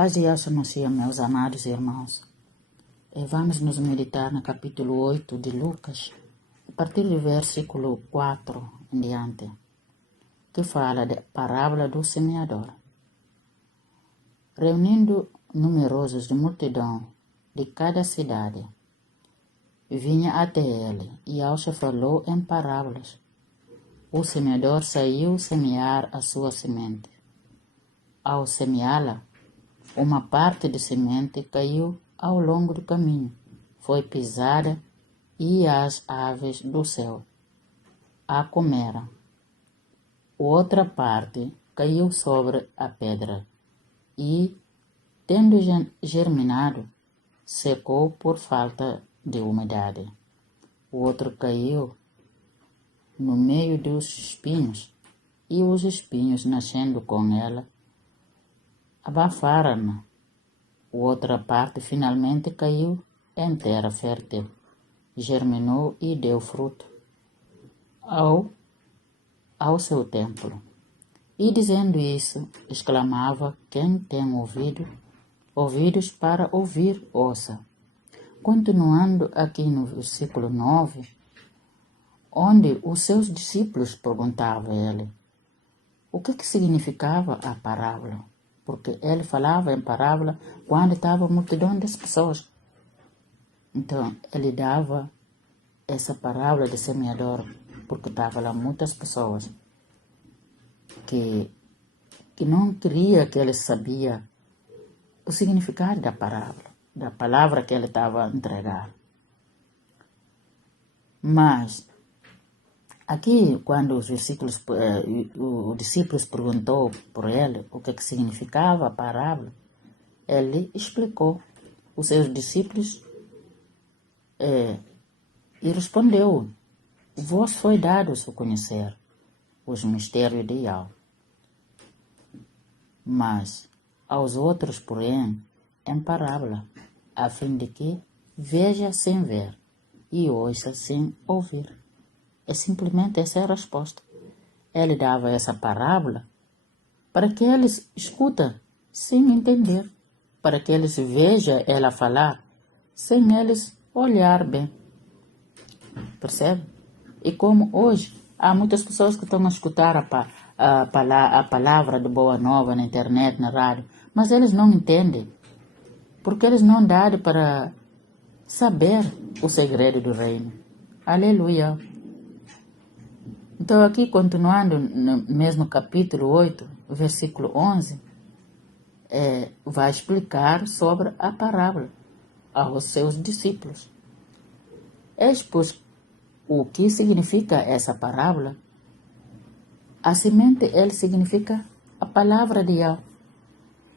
Paz e graça anuncia, meus amados irmãos. E vamos nos meditar no capítulo 8 de Lucas, a partir do versículo 4 em diante, que fala da parábola do semeador. Reunindo numerosos de multidão de cada cidade, vinha até ele, e aos falou em parábolas. O semeador saiu semear a sua semente. Ao semeá-la, uma parte de semente caiu ao longo do caminho, foi pisada, e as aves do céu a comeram. Outra parte caiu sobre a pedra, e, tendo germinado, secou por falta de umidade. O outro caiu no meio dos espinhos, e os espinhos, nascendo com ela, abafaram-na. Outra parte finalmente caiu em terra fértil, germinou e deu fruto ao seu tempo. E dizendo isso, exclamava: quem tem ouvidos para ouvir, ouça. Continuando aqui no versículo 9, onde os seus discípulos perguntavam a ele o que significava a parábola, porque ele falava em parábola quando estava uma multidão das pessoas. Então, ele dava essa parábola de semeador, porque estavam lá muitas pessoas que não queria que ele sabia o significado da parábola, da palavra que ele estava a entregar. Mas aqui, quando os discípulos perguntou por ele o que significava a parábola, ele explicou. Os seus discípulos e respondeu: vos foi dado a conhecer os mistérios de Yahweh, mas aos outros, porém, em parábola, a fim de que veja sem ver e ouça sem ouvir. É simplesmente essa a resposta. Ele dava essa parábola para que eles escutem sem entender, para que eles vejam ela falar sem eles olhar bem. Percebe? E como hoje há muitas pessoas que estão a escutar a palavra de boa nova na internet, na rádio, mas eles não entendem, porque eles não dão para saber o segredo do reino. Aleluia! Então aqui, continuando no mesmo capítulo 8, versículo 11, vai explicar sobre a parábola aos seus discípulos. Eis, pois, o que significa essa parábola. A semente, ele significa a palavra de Yahweh.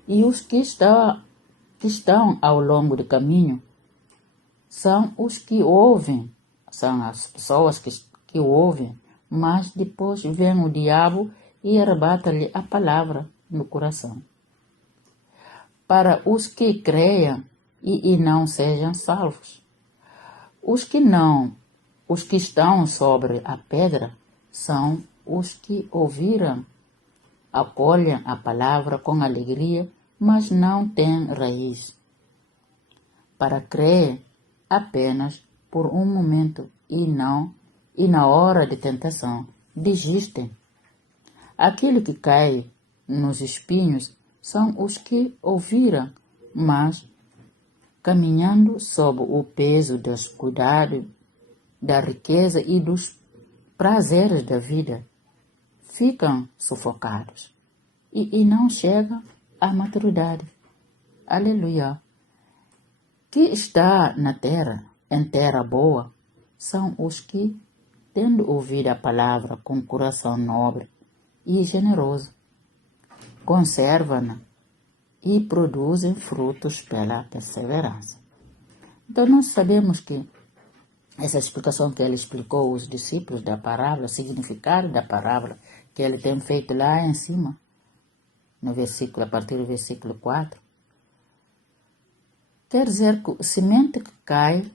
E os que estão ao longo do caminho são os que ouvem, são as pessoas que ouvem, mas depois vem o diabo e arrebata-lhe a palavra no coração. Para os que creiam e não sejam salvos. Os que estão sobre a pedra são os que ouviram, acolhem a palavra com alegria, mas não têm raiz. Para crer apenas por um momento e na hora de tentação desistem. Aquilo que cai nos espinhos são os que ouviram, mas caminhando sob o peso dos cuidados, da riqueza e dos prazeres da vida, ficam sufocados e não chegam à maturidade. Aleluia! Que está na terra, em terra boa, são os que, tendo ouvido a palavra com coração nobre e generoso, conservam-na e produzem frutos pela perseverança. Então nós sabemos que essa explicação que ele explicou aos discípulos da parábola, o significado da parábola que ele tem feito lá em cima, no versículo, a partir do versículo 4, quer dizer que a semente que cai,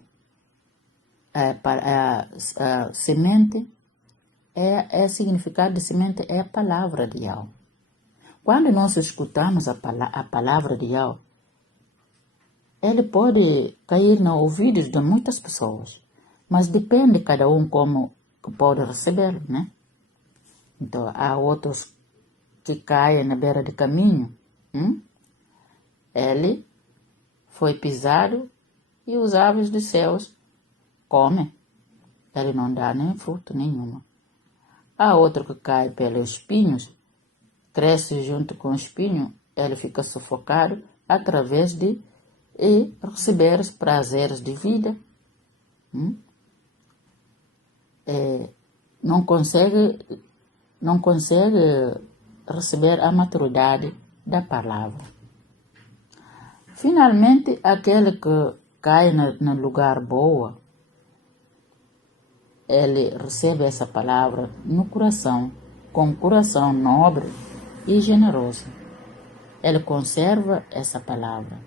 a semente, o significado de semente é a palavra de Yahweh. quando nós escutamos a palavra de Yahweh, ele pode cair nos ouvidos de muitas pessoas, mas depende de cada um como pode recebê-lo, né? Então, há outros que caem na beira do caminho. Ele foi pisado e os aves dos céus comem. Ele não dá nem fruto nenhuma. Há outro que cai pelos espinhos, cresce junto com o espinho, ele fica sufocado através de receber os prazeres de vida. Não consegue receber a maturidade da palavra. Finalmente, aquele que cai no lugar bom, ele recebe essa palavra no coração, com um coração nobre e generoso. Ele conserva essa palavra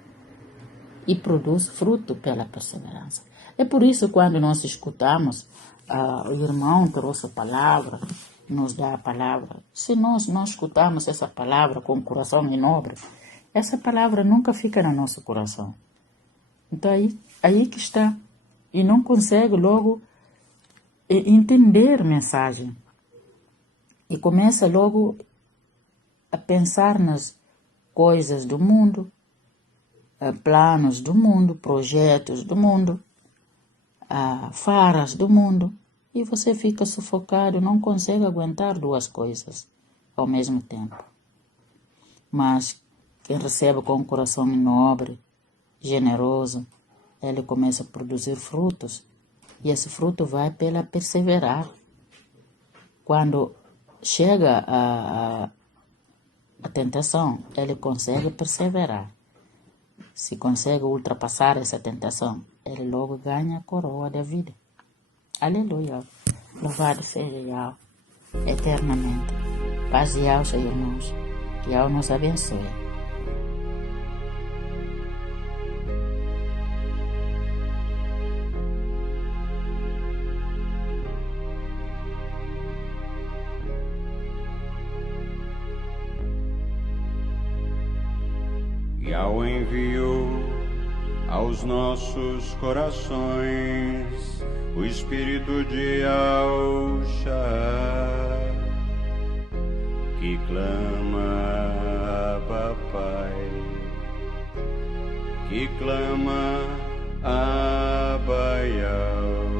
e produz fruto pela perseverança. É por isso quando nós escutamos o irmão trouxe a palavra, nos dá a palavra. Se nós não escutamos essa palavra com coração nobre, essa palavra nunca fica no nosso coração. Então aí que está. E não consegue logo entender a mensagem. E começa logo a pensar nas coisas do mundo, planos do mundo, projetos do mundo, faras do mundo. E você fica sufocado, não consegue aguentar duas coisas ao mesmo tempo. Mas quem recebe com um coração nobre, generoso, ele começa a produzir frutos. E esse fruto vai pela perseverar. Quando chega a tentação, ele consegue perseverar. Se consegue ultrapassar essa tentação, ele logo ganha a coroa da vida. Aleluia. Louvado seja Yahweh eternamente. Paz de Yahweh, irmãos. Que Yahweh nos abençoe. Yahweh enviou aos nossos corações o Espírito de Yahushua, que clama, Papai, que clama, Abba Yahweh.